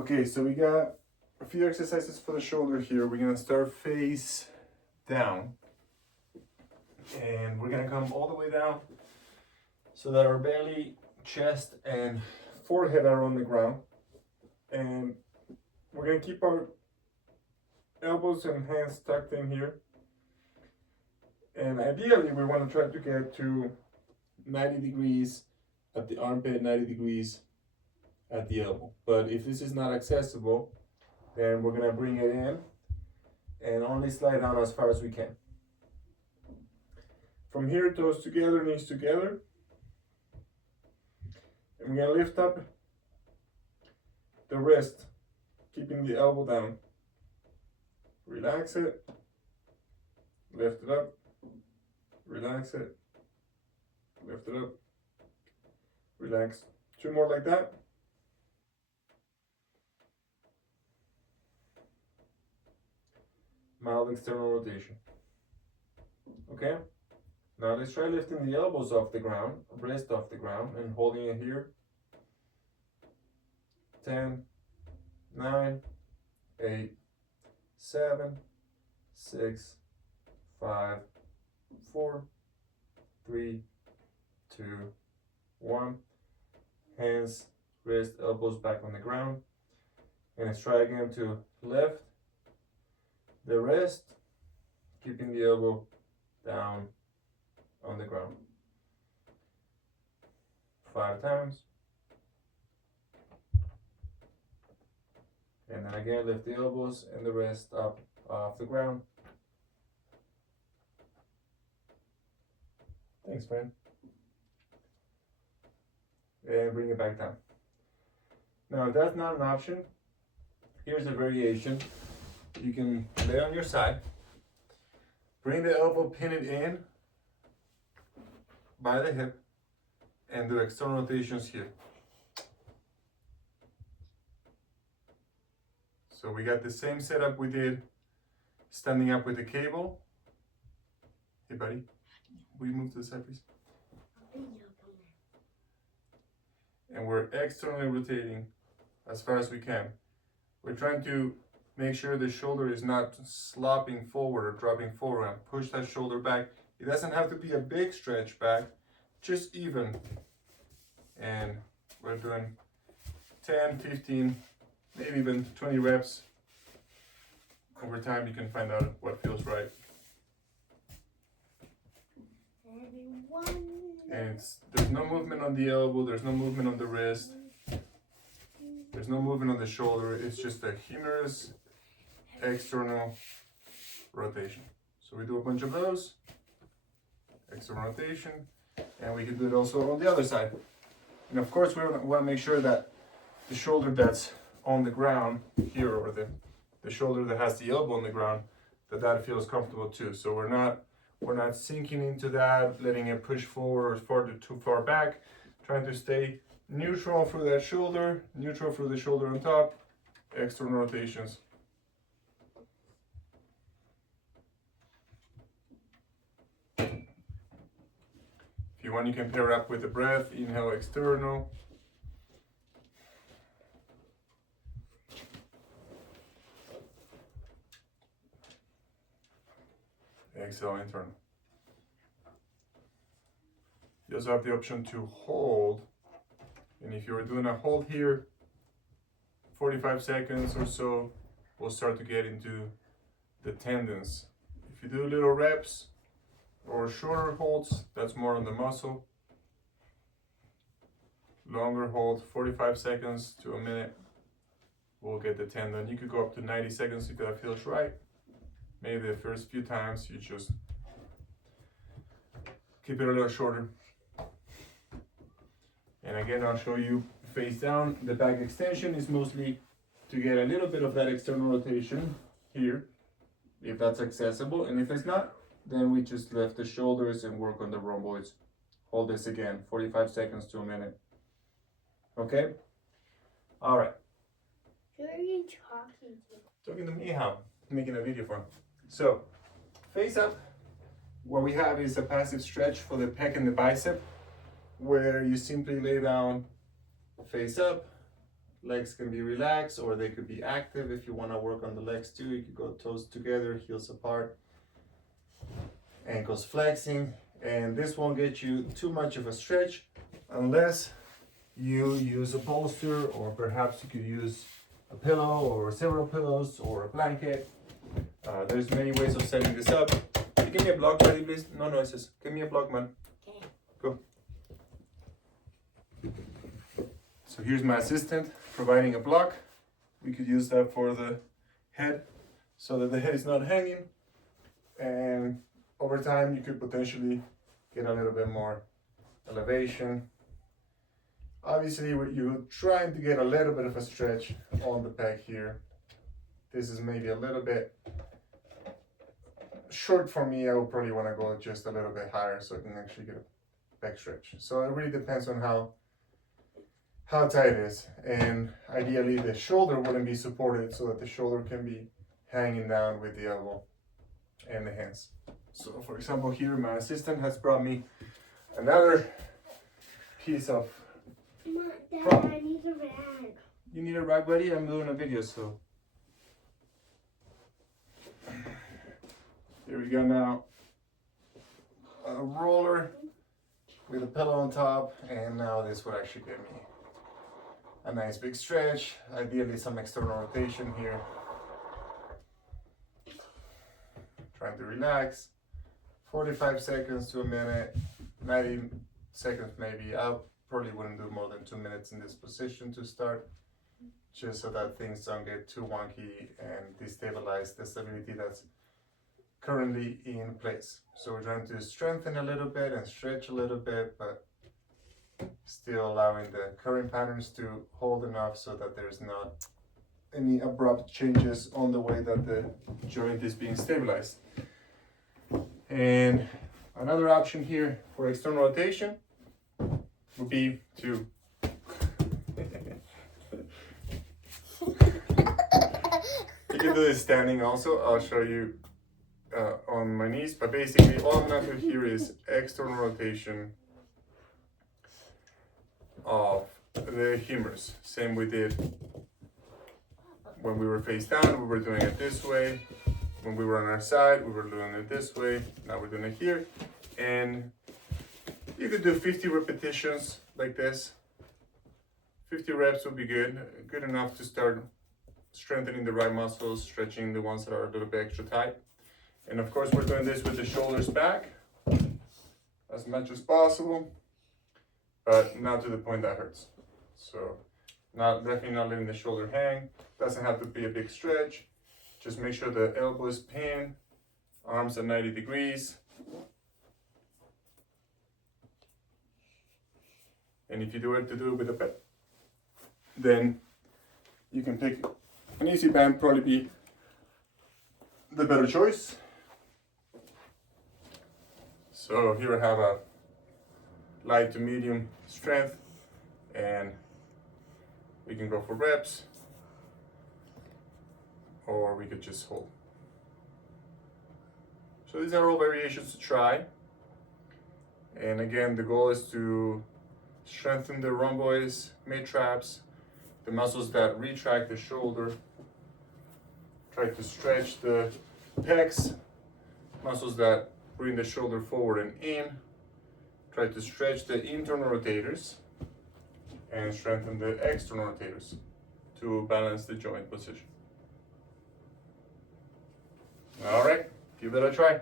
Okay, so we got a few exercises for the shoulder here. We're gonna start face down. And we're gonna come all the way down so that our belly, chest, and forehead are on the ground. And we're gonna keep our elbows and hands tucked in here. And ideally, we wanna try to get to 90 degrees at the armpit, 90 degrees at the elbow. But if this is not accessible, then we're gonna bring it in and only slide down as far as we can. From here, toes together, knees together. And we're gonna lift up the wrist, keeping the elbow down. Relax it, lift it up, relax it, lift it up, relax. 2 more like that. Mild external rotation. Okay? Now let's try lifting the elbows off the ground, wrist off the ground, and holding it here. 10, 9, 8, 7, 6, 5, 4, 3, 2, 1. Hands, wrist, elbows back on the ground. And let's try again to lift the wrist, keeping the elbow down on the ground. 5 times. And then again, lift the elbows and the wrist up off the ground. Thanks, friend. And bring it back down. Now, if that's not an option, here's a variation. You can lay on your side, bring the elbow, pin it in by the hip, and do external rotations here. So we got the same setup we did standing up with the cable. Hey buddy, will you move to the side please? And we're externally rotating as far as we can. We're trying to make sure the shoulder is not slopping forward or dropping forward, and push that shoulder back. It doesn't have to be a big stretch back, just even. And we're doing 10, 15, maybe even 20 reps. Over time you can find out what feels right. And there's no movement on the elbow, there's no movement on the wrist, there's no movement on the shoulder. It's just a humorous external rotation. So we do a bunch of those, external rotation, and we can do it also on the other side. And of course we want to make sure that the shoulder that's on the ground here, or the shoulder that has the elbow on the ground, that feels comfortable too. So we're not sinking into that, letting it push forward or too far back, trying to stay neutral through that shoulder, neutral through the shoulder on top, external rotations. If you want, you can pair up with the breath, inhale external. Exhale internal. You also have the option to hold, and if you were doing a hold here, 45 seconds or so, we'll start to get into the tendons. If you do little reps or shorter holds, that's more on the muscle. Longer hold, 45 seconds to a minute, we'll get the tendon. You could go up to 90 seconds if that feels right. Maybe the first few times you just keep it a little shorter. And again, I'll show you face down. The back extension is mostly to get a little bit of that external rotation here, if that's accessible. And if it's not, then we just lift the shoulders and work on the rhomboids. Hold this again, 45 seconds to a minute. Okay? All right. Who are you talking to? Talking to me, how? Making a video for him. So, face up, what we have is a passive stretch for the pec and the bicep, where you simply lay down face up, legs can be relaxed or they could be active. If you want to work on the legs too, you could go toes together, heels apart, ankles flexing. And this won't get you too much of a stretch unless you use a bolster, or perhaps you could use a pillow or several pillows or a blanket. There's many ways of setting this up. Can you give me a block, buddy, please? No noises. Give me a block, man. Okay. Go. So here's my assistant providing a block. We could use that for the head so that the head is not hanging. And over time, you could potentially get a little bit more elevation. Obviously, you're trying to get a little bit of a stretch on the pec here. This is maybe a little bit short for me. I would probably want to go just a little bit higher so I can actually get a pec stretch. So it really depends on how tight it is. And ideally, the shoulder wouldn't be supported so that the shoulder can be hanging down with the elbow and the hands. So for example, here my assistant has brought me another piece of Dad, I need a rag. You need a rag, buddy? I'm doing a video, so. Here we go now. A roller with a pillow on top, and now this would actually give me a nice big stretch. Ideally some external rotation here. Trying to relax. 45 seconds to a minute, 90 seconds maybe. I probably wouldn't do more than 2 minutes in this position to start, just so that things don't get too wonky and destabilize the stability that's currently in place. So we're trying to strengthen a little bit and stretch a little bit, but still allowing the current patterns to hold enough so that there's not any abrupt changes on the way that the joint is being stabilized. And another option here for external rotation would be to you can do this standing also. I'll show you on my knees, but basically all I'm gonna do here is external rotation of the humerus. Same we did when we were face down, we were doing it this way. When we were on our side, we were doing it this way. Now we're doing it here. And you could do 50 repetitions like this. 50 reps would be good enough to start strengthening the right muscles, stretching the ones that are a little bit extra tight. And of course, we're doing this with the shoulders back as much as possible, but not to the point that hurts. So definitely not letting the shoulder hang. Doesn't have to be a big stretch. Just make sure the elbow is pinned, arms at 90 degrees. And if you do it with a band, then you can pick an easy band, probably be the better choice. So here I have a light to medium strength, and we can go for reps, or we could just hold. So these are all variations to try. And again, the goal is to strengthen the rhomboids, mid-traps, the muscles that retract the shoulder. Try to stretch the pecs, muscles that bring the shoulder forward and in. Try to stretch the internal rotators and strengthen the external rotators to balance the joint position. All right, give it a try.